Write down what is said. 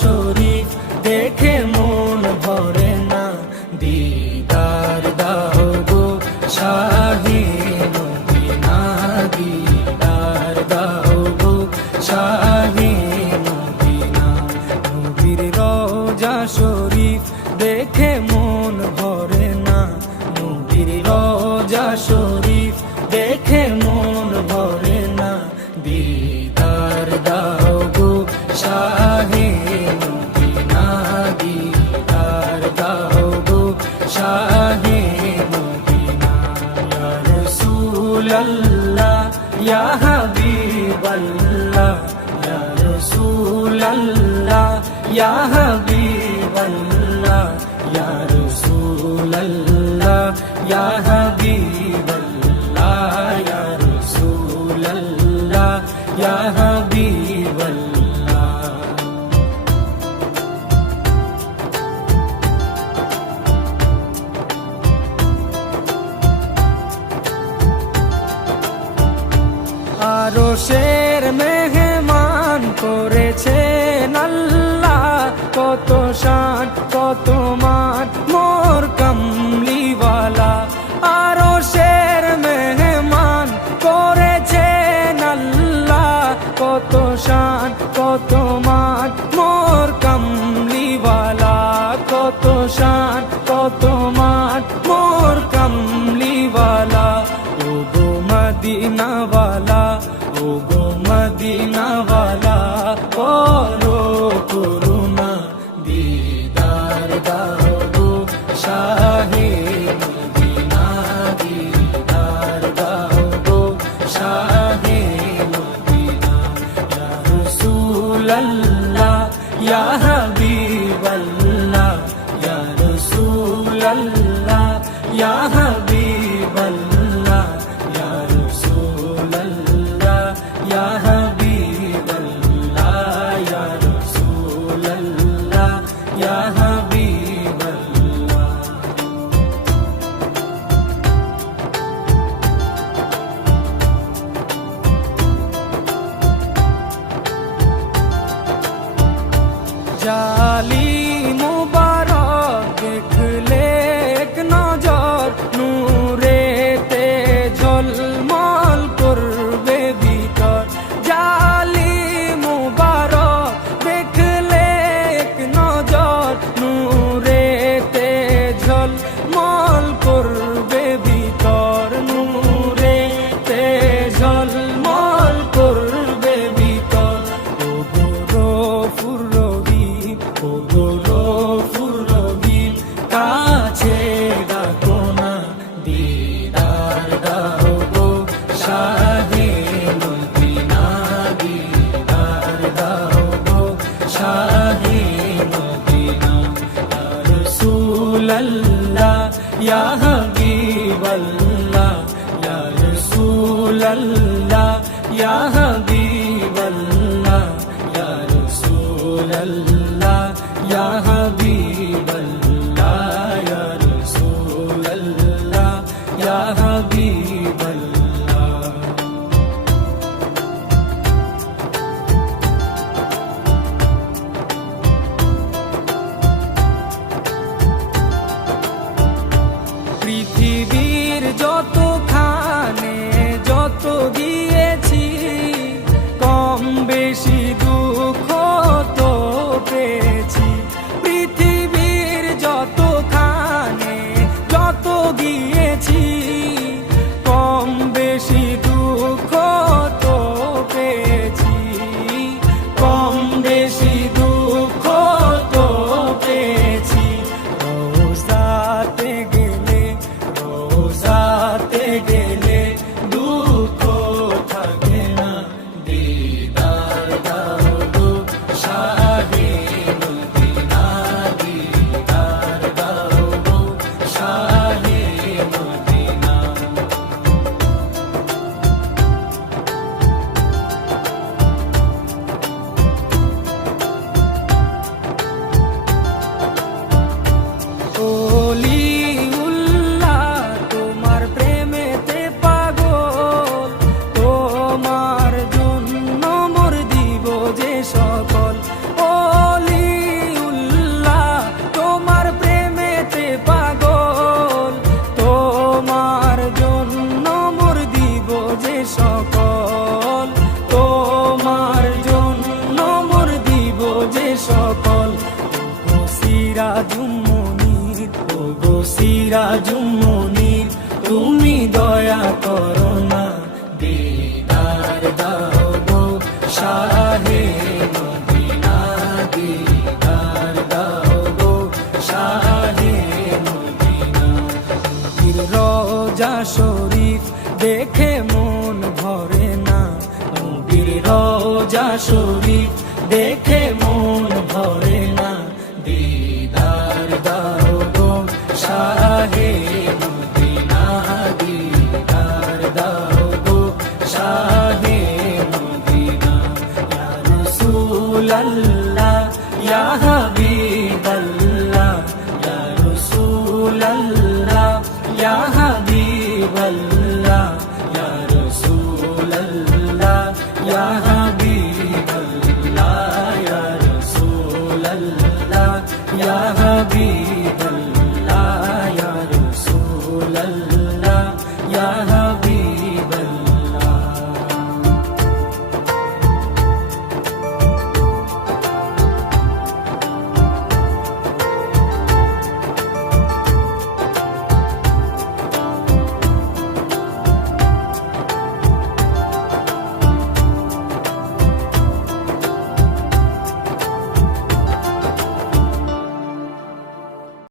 শরীফ দেখে মন ভরে না, দিদার দাও গো শাহে মদিনা, দিদার দাও গো শাহে মদিনা। নবীর রওজা শরীফ দেখে মন ভরে না, নবীর রওজা শরীফ দেখে মন ভরে না, দিদার দাও গো শাহে মদিনা, দিদার দাও গো শাহে মদিনা। ইয়া রাসূলাল্লাহ ইয়া হাবিবাল্লাহ, ইয়া রাসূলাল্লাহ ইয়া হাবিবাল্লাহ, ইয়া রাসূলাল্লাহ ইয়া হাবিবাল্লাহ, ইয়া রাসূলাল্লাহ ইয়া হাবিবাল্লাহ। আরশের মেহমান করেছেন আল্লাহ, কত শান কত মান মোর কামলিওয়ালা। আরশের মেহমান করেছেন আল্লাহ, কত শান কত মান মোর কামলিওয়ালা, কত শান কত মান মোর কামলিওয়ালা। ও গো মদিনাওয়ালা, ও গো মদিনাওয়ালা, করো করুণা, দিদার দাও গো শাহে মদিনা, দিদার দাও গো শাহে মদিনা। ইয়া রাসূলাল্লাহ ইয়া হাবিবাল্লাহ, ইয়া রাসূলাল্লাহ ইয়া হাবিবাল্লাহ, ইয়া রাসূলাল্লাহ ইয়া হাবিবাল্লাহ, ইয়া রাসূলাল্লাহ ইয়া হাবিবাল্লাহ। জালি মুবারক দেখলে এক নজর, নূরেতে ঝলমল করবে ভিতর। জালি মুবারক দেখলে এক নজর, নূরেতে ঝলমল করবে ভিতর, নূরেতে ঝলমল করবে ভিতর। ও গো গফুর রহিম, ও গো গফুর রহিম, কাছে ডাকো না, দিদার দাও গো শাহে মদিনা, দিদার দাও গো শাহে মদিনা। ইয়া রাসূলাল্লাহ ইয়া হাবিবাল্লাহ, ইয়া রাসূলাল্লাহ ইয়া হাবিবাল্লাহ, ইয়া রাসূলাল্লাহ ইয়া হাবিবাল্লাহ, ইয়া রাসূলাল্লাহ ইয়া হাবিবাল্লাহ। পৃথিবীর যতখানে যত গিয়েছি, কম বেশি দুঃখ তো পেয়েছি। পৃথিবীর যতখানে যত গিয়েছি, কম বেশি দুঃখ তো পেয়েছি, কম বেশি দুঃখ তো পেয়েছি। রোজাতে গেলে, রোজাতে গেলে দুঃখ থাকে না, দিদার দাও গো শাহে মদিনা, দিদার দাও গো শাহে মদিনা। ওলিউল্লাহ তোমার প্রেমেতে পাগল, তোমার জন্য মোর দিব যে সকল। ওলি সকল ওগো সিরাজুম মুনির, ওগো সিরাজুম মুনির, তুমি দয়া করো না, দিদার দাও গো শাহে মদিনা, দিদার দাও গো শাহে মদিনা। নবীর রওজা শরীফ দেখে মন ভরে না, নবীর রওজা শরীফ দেখে মন ভরে না, দিদার দাও গো শাহে মদিনা, দিদার দাও গো শাহে মদিনা। ইয়া রাসূলাল্লাহ ইয়া